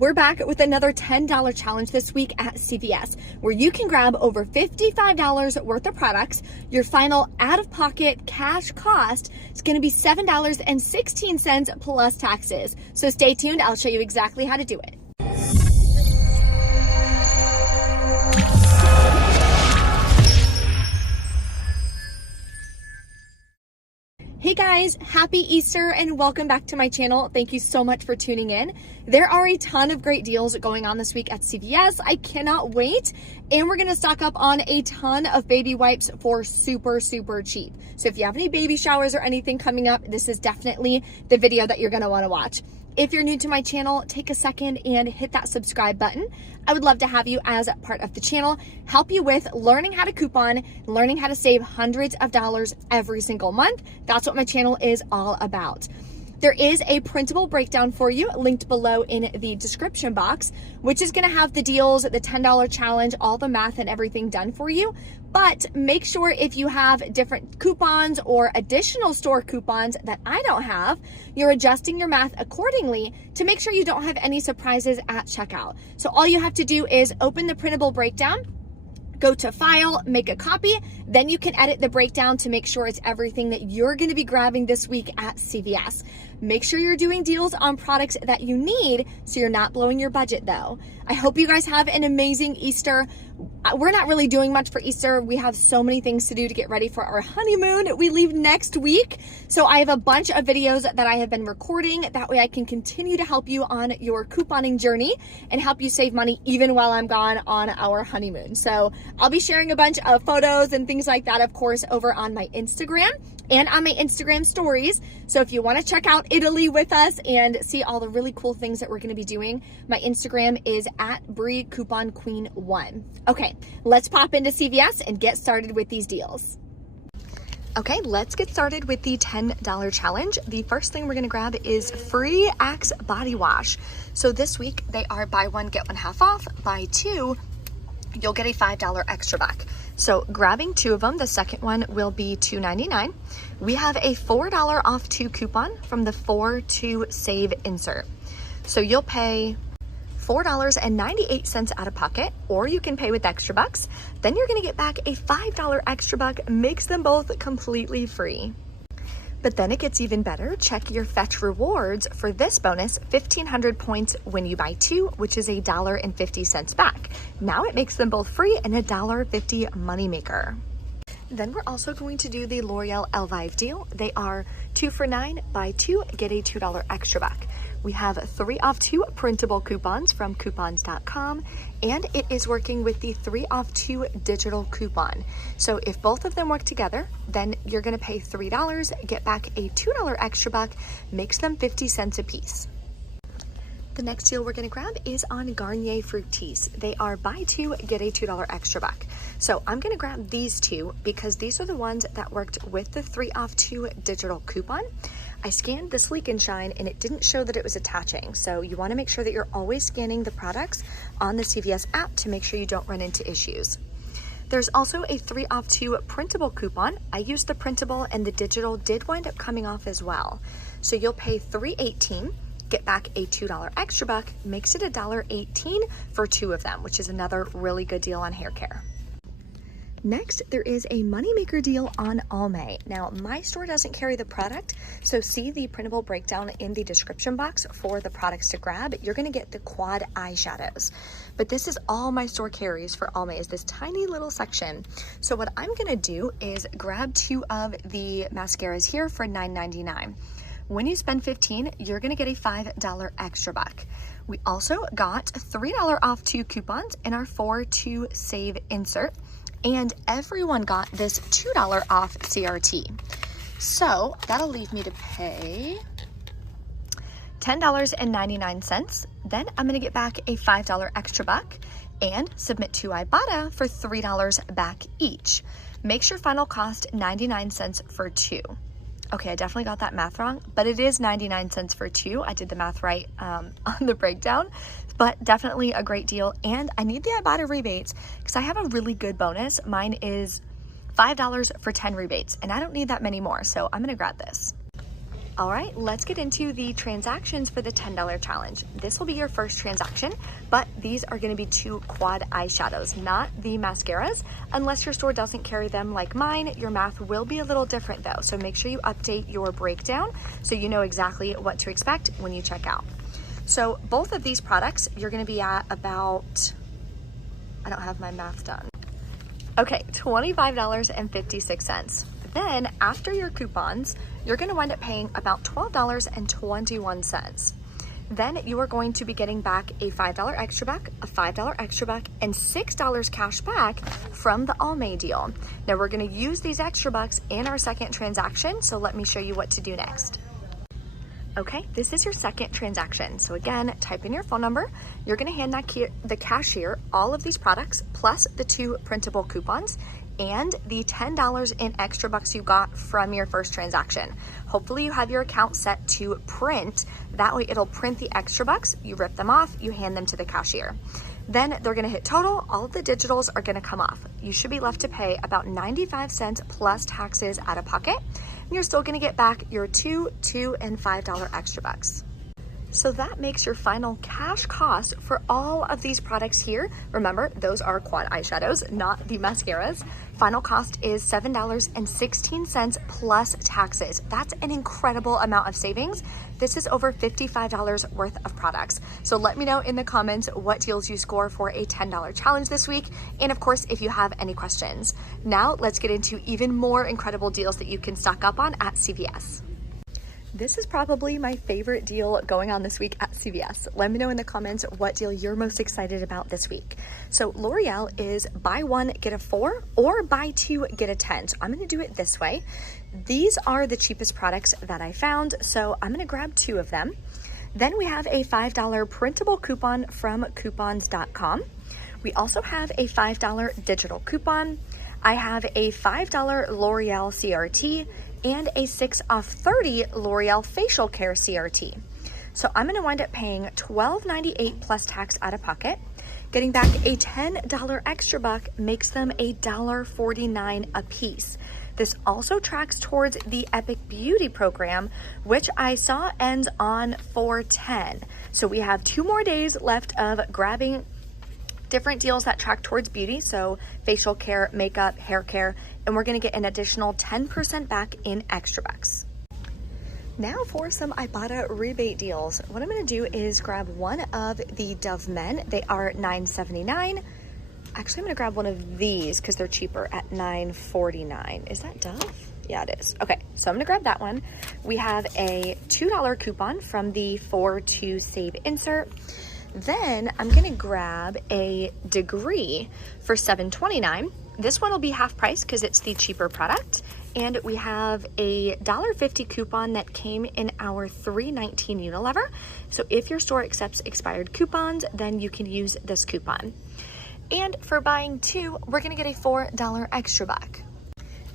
We're back with another $10 challenge this week at CVS, where you can grab over $55 worth of products. Your final out-of-pocket cash cost is going to be $7.16 plus taxes. So stay tuned. I'll show you exactly how to do it. Hey guys, happy Easter and welcome back to my channel. Thank you so much for tuning in. There are a ton of great deals going on this week at CVS. I cannot wait. And we're gonna stock up on a ton of baby wipes for super cheap. So if you have any baby showers or anything coming up, this is definitely the video that you're gonna wanna watch. If you're new to my channel, take a second and hit that subscribe button. I would love to have you as part of the channel, help you with learning how to coupon, learning how to save hundreds of dollars every single month. That's what my channel is all about. There is a printable breakdown for you linked below in the description box, which is gonna have the deals, the $10 challenge, all the math and everything done for you. But make sure if you have different coupons or additional store coupons that I don't have, you're adjusting your math accordingly to make sure you don't have any surprises at checkout. So all you have to do is open the printable breakdown, go to File, make a copy, then you can edit the breakdown to make sure it's everything that you're gonna be grabbing this week at CVS. Make sure you're doing deals on products that you need so you're not blowing your budget though. I hope you guys have an amazing Easter. We're not really doing much for Easter. We have so many things to do to get ready for our honeymoon. We leave next week. So I have a bunch of videos that I have been recording. That way I can continue to help you on your couponing journey and help you save money even while I'm gone on our honeymoon. So I'll be sharing a bunch of photos and things like that, of course, over on my Instagram and on my Instagram stories. So if you want to check out Italy with us and see all the really cool things that we're going to be doing, my Instagram is at Brie Coupon Queen 1. Okay, let's pop into CVS and get started with these deals. Okay, let's get started with the $10 challenge. The first thing we're gonna grab is free Axe body wash. So this week they are buy one, get one half off. Buy two, you'll get a $5 extra back. So grabbing two of them, the second one will be $2.99. We have a $4 off two coupon from the 4-2 save insert. So you'll pay $4.98 out of pocket, or you can pay with extra bucks. Then you're gonna get back a $5 extra buck, makes them both completely free. But then it gets even better. Check your fetch rewards for this bonus, 1,500 points when you buy two, which is $1.50 back. Now it makes them both free and a $1.50 moneymaker. Then we're also going to do the L'Oreal Elvive deal. They are 2 for $9, buy two, get a $2 extra back. We have 3 off 2 printable coupons from coupons.com, and it is working with the 3 off 2 digital coupon. So if both of them work together, then you're gonna pay $3, get back a $2 extra buck, makes them 50 cents a piece. The next deal we're gonna grab is on Garnier Fructis. They are buy two, get a $2 extra buck. So I'm gonna grab these two because these are the ones that worked with the 3 off 2 digital coupon. I scanned the Sleek and Shine and it didn't show that it was attaching. So you wanna make sure that you're always scanning the products on the CVS app to make sure you don't run into issues. There's also a 3 off 2 printable coupon. I used the printable and the digital did wind up coming off as well. So you'll pay $3.18, get back a $2 extra buck, makes it $1.18 for 2 of them, which is another really good deal on hair care. Next, there is a moneymaker deal on Almay. Now, my store doesn't carry the product, so see the printable breakdown in the description box for the products to grab. You're gonna get the quad eyeshadows. But this is all my store carries for Almay, is this tiny little section. So what I'm gonna do is grab 2 of the mascaras here for $9.99. When you spend $15, you're gonna get a $5 extra buck. We also got $3 off 2 coupons in our 4-2 save insert. And everyone got this $2 off CRT. So that'll leave me to pay $10.99. Then I'm gonna get back a $5 extra buck and submit to Ibotta for $3 back each. Makes your final cost 99 cents for 2. Okay, I definitely got that math wrong, but it is 99 cents for 2. I did the math right on the breakdown, but definitely a great deal. And I need the Ibotta rebates because I have a really good bonus. Mine is $5 for 10 rebates, and I don't need that many more, so I'm gonna grab this. All right, let's get into the transactions for the $10 challenge. This will be your first transaction, but these are gonna be 2 quad eyeshadows, not the mascaras. Unless your store doesn't carry them like mine, your math will be a little different though. So make sure you update your breakdown so you know exactly what to expect when you check out. So both of these products, you're gonna be at about, I don't have my math done. Okay, $25.56. Then after your coupons, you're gonna wind up paying about $12.21. Then you are going to be getting back a $5 extra buck, a $5 extra buck, and $6 cash back from the All May deal. Now we're gonna use these extra bucks in our second transaction, so let me show you what to do next. Okay, this is your second transaction. So again, type in your phone number. You're gonna hand the cashier all of these products plus the 2 printable coupons and the $10 in extra bucks you got from your first transaction. Hopefully you have your account set to print. That way it'll print the extra bucks, you rip them off, you hand them to the cashier. Then they're gonna hit total, all of the digitals are gonna come off. You should be left to pay about 95 cents plus taxes out of pocket. And you're still gonna get back your $2, $2, and $5 extra bucks. So that makes your final cash cost for all of these products here. Remember, those are quad eyeshadows, not the mascaras. Final cost is $7.16 plus taxes. That's an incredible amount of savings. This is over $55 worth of products. So let me know in the comments what deals you score for a $10 challenge this week. And of course, if you have any questions. Now let's get into even more incredible deals that you can stock up on at CVS. This is probably my favorite deal going on this week at CVS. Let me know in the comments what deal you're most excited about this week. So L'Oreal is buy 1, get a 4, or buy 2, get a 10. So I'm gonna do it this way. These are the cheapest products that I found, so I'm gonna grab 2 of them. Then we have a $5 printable coupon from coupons.com. We also have a $5 digital coupon. I have a $5 L'Oreal CRT and a 6 off 30 L'Oreal facial care CRT. So I'm gonna wind up paying $12.98 plus tax out of pocket. Getting back a $10 extra buck makes them $1.49 a piece. This also tracks towards the Epic Beauty program, which I saw ends on 4/10. So we have 2 more days left of grabbing different deals that track towards beauty, so facial care, makeup, hair care, and we're gonna get an additional 10% back in extra bucks. Now for some Ibotta rebate deals. What I'm gonna do is grab one of the Dove Men. They are $9.79. Actually, I'm gonna grab one of these because they're cheaper at $9.49. Is that Dove? Yeah, it is. Okay, so I'm gonna grab that one. We have a $2 coupon from the 4-2 Save insert. Then I'm gonna grab a Degree for $7.29. This one will be half price because it's the cheaper product. And we have a $1.50 coupon that came in our $3.19 Unilever. So if your store accepts expired coupons, then you can use this coupon. And for buying 2, we're gonna get a $4 extra buck.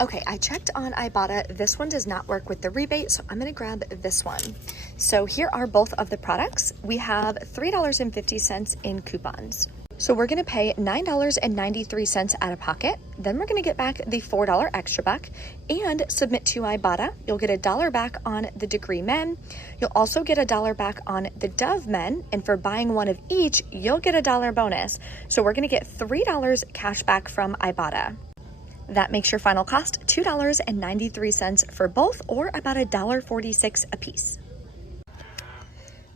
Okay, I checked on Ibotta. This one does not work with the rebate, so I'm gonna grab this one. So here are both of the products. We have $3.50 in coupons. So we're gonna pay $9.93 out of pocket. Then we're gonna get back the $4 extra buck and submit to Ibotta. You'll get $1 back on the Degree Men. You'll also get $1 back on the Dove Men. And for buying one of each, you'll get a $1 bonus. So we're gonna get $3 cash back from Ibotta. That makes your final cost $2.93 for both, or about $1.46 a piece.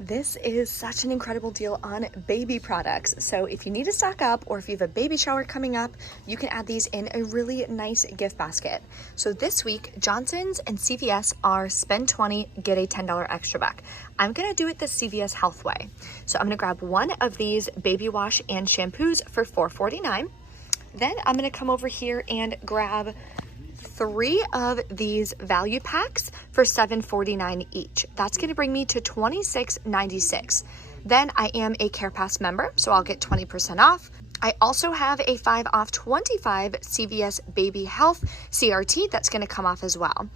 This is such an incredible deal on baby products. So if you need to stock up or if you have a baby shower coming up, you can add these in a really nice gift basket. So this week, Johnson's and CVS are spend 20, get a $10 extra buck. I'm gonna do it the CVS Health way. So I'm gonna grab one of these baby wash and shampoos for $4.49. Then I'm gonna come over here and grab 3 of these value packs for $7.49 each. That's gonna bring me to $26.96. Then I am a CarePass member, so I'll get 20% off. I also have a 5 off 25 CVS Baby Health CRT that's gonna come off as well.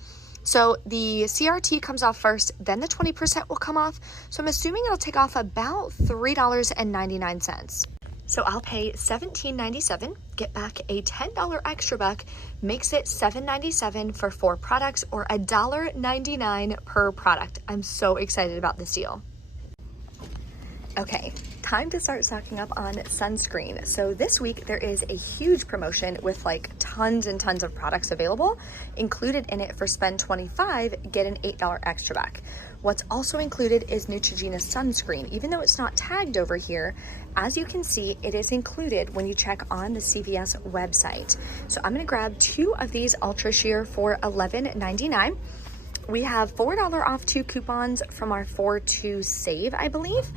So the CRT comes off first, then the 20% will come off. So I'm assuming it'll take off about $3.99. So I'll pay $17.97, get back a $10 extra buck, makes it $7.97 for 4 products or $1.99 per product. I'm so excited about this deal. Okay, time to start stocking up on sunscreen. So this week there is a huge promotion with like tons and tons of products available. Included in it for spend $25, get an $8 extra back. What's also included is Neutrogena sunscreen. Even though it's not tagged over here, as you can see, it is included when you check on the CVS website. So I'm gonna grab 2 of these Ultra Sheer for $11.99. We have $4 off 2 coupons from our 4-2 save, I believe.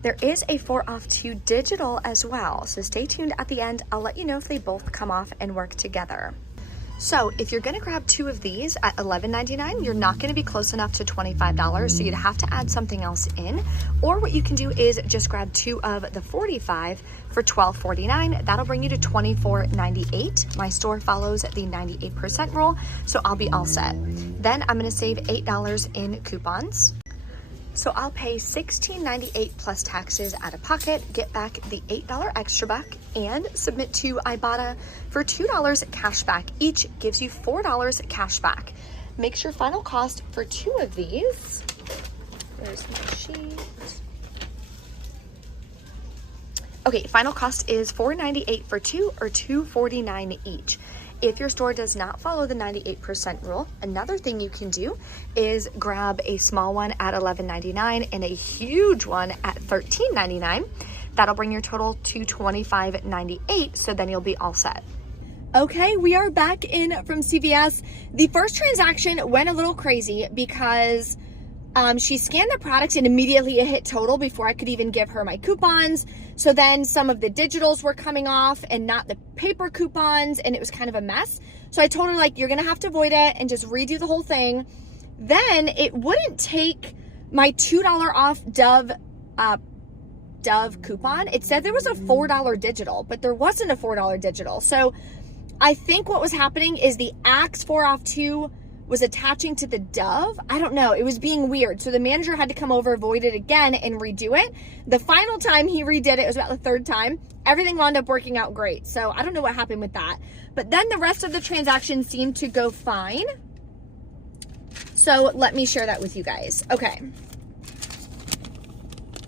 There is a 4 off 2 digital as well, so stay tuned at the end. I'll let you know if they both come off and work together. So if you're gonna grab 2 of these at $11.99, you're not gonna be close enough to $25, so you'd have to add something else in. Or what you can do is just grab 2 of the 45 for $12.49. That'll bring you to $24.98. My store follows the 98% rule, so I'll be all set. Then I'm gonna save $8 in coupons. So I'll pay $16.98 plus taxes out of pocket, get back the $8 extra buck, and submit to Ibotta for $2 cash back. Each gives you $4 cash back. Makes your final cost for 2 of these. Where's my sheet? Okay, final cost is $4.98 for 2 or $2.49 each. If your store does not follow the 98% rule, another thing you can do is grab a small one at $11.99 and a huge one at $13.99. That'll bring your total to $25.98, so then you'll be all set. Okay, we are back in from CVS. The first transaction went a little crazy because she scanned the products and immediately it hit total before I could even give her my coupons. So then some of the digitals were coming off and not the paper coupons, and it was kind of a mess. So I told her, like, you're gonna have to avoid it and just redo the whole thing. Then it wouldn't take my $2 off Dove coupon. It said there was a $4 digital, but there wasn't a $4 digital. So I think what was happening is the Axe 4 off 2 was attaching to the Dove. I don't know, it was being weird. So the manager had to come over, void it again, and redo it. The final time he redid it was about the 3rd time. Everything wound up working out great. So I don't know what happened with that. But then the rest of the transactions seemed to go fine. So let me share that with you guys. Okay.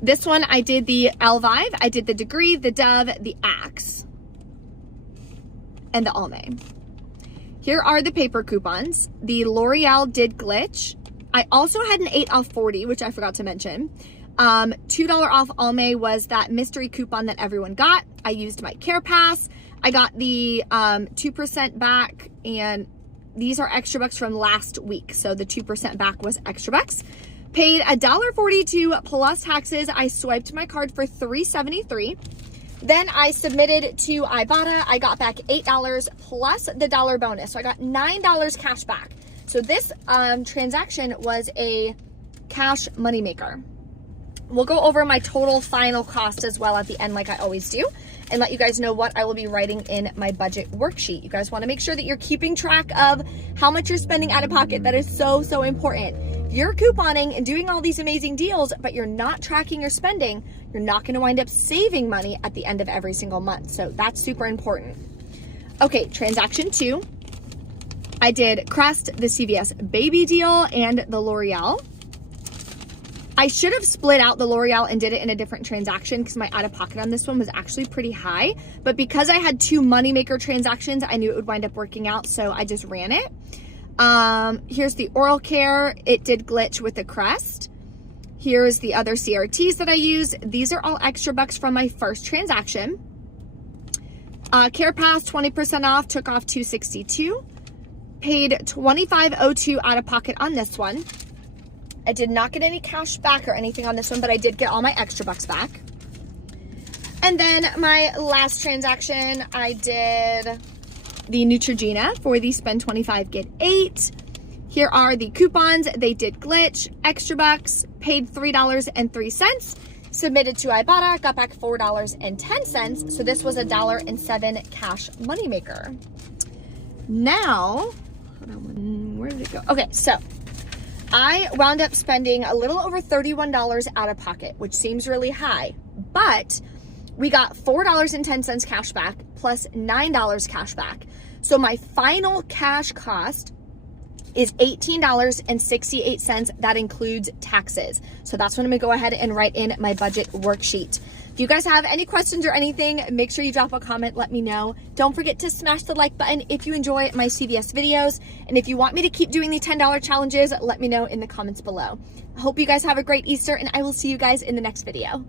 This one, I did the Elvive, I did the Degree, the Dove, the Axe, and the Almay. Here are the paper coupons. The L'Oreal did glitch. I also had an 8 off 40, which I forgot to mention. $2 off Almay was that mystery coupon that everyone got. I used my Care Pass. I got the 2% back, and these are extra bucks from last week. So the 2% back was extra bucks. Paid $1.42 plus taxes. I swiped my card for $3.73. Then I submitted to Ibotta. I got back $8 plus the $1 bonus. So I got $9 cash back. So this transaction was a cash moneymaker. We'll go over my total final cost as well at the end, like I always do, and let you guys know what I will be writing in my budget worksheet. You guys want to make sure that you're keeping track of how much you're spending out of pocket. That is so, so important. You're couponing and doing all these amazing deals, but you're not tracking your spending, you're not going to wind up saving money at the end of every single month. So that's super important. Okay, transaction 2. I did Crest, the CVS baby deal, and the L'Oreal. I should have split out the L'Oreal and did it in a different transaction because my out-of-pocket on this one was actually pretty high. But because I had 2 moneymaker transactions, I knew it would wind up working out, so I just ran it. Here's the oral care. It did glitch with the Crest. Here's the other CRTs that I used. These are all extra bucks from my first transaction. Care Pass, 20% off, took off $262. Paid $25.02 out of pocket on this one. I did not get any cash back or anything on this one, but I did get all my extra bucks back. And then my last transaction, I did the Neutrogena for the spend 25, get 8. Here are the coupons. They did glitch, extra bucks, paid $3.03, submitted to Ibotta, got back $4.10. So this was $1.07 cash moneymaker. Now, hold on, where did it go? Okay, so I wound up spending a little over $31 out of pocket, which seems really high, but we got $4.10 cash back plus $9 cash back. So my final cash cost is $18.68. That includes taxes. So that's what I'm gonna go ahead and write in my budget worksheet. If you guys have any questions or anything, make sure you drop a comment, let me know. Don't forget to smash the like button if you enjoy my CVS videos. And if you want me to keep doing the $10 challenges, let me know in the comments below. I hope you guys have a great Easter, and I will see you guys in the next video.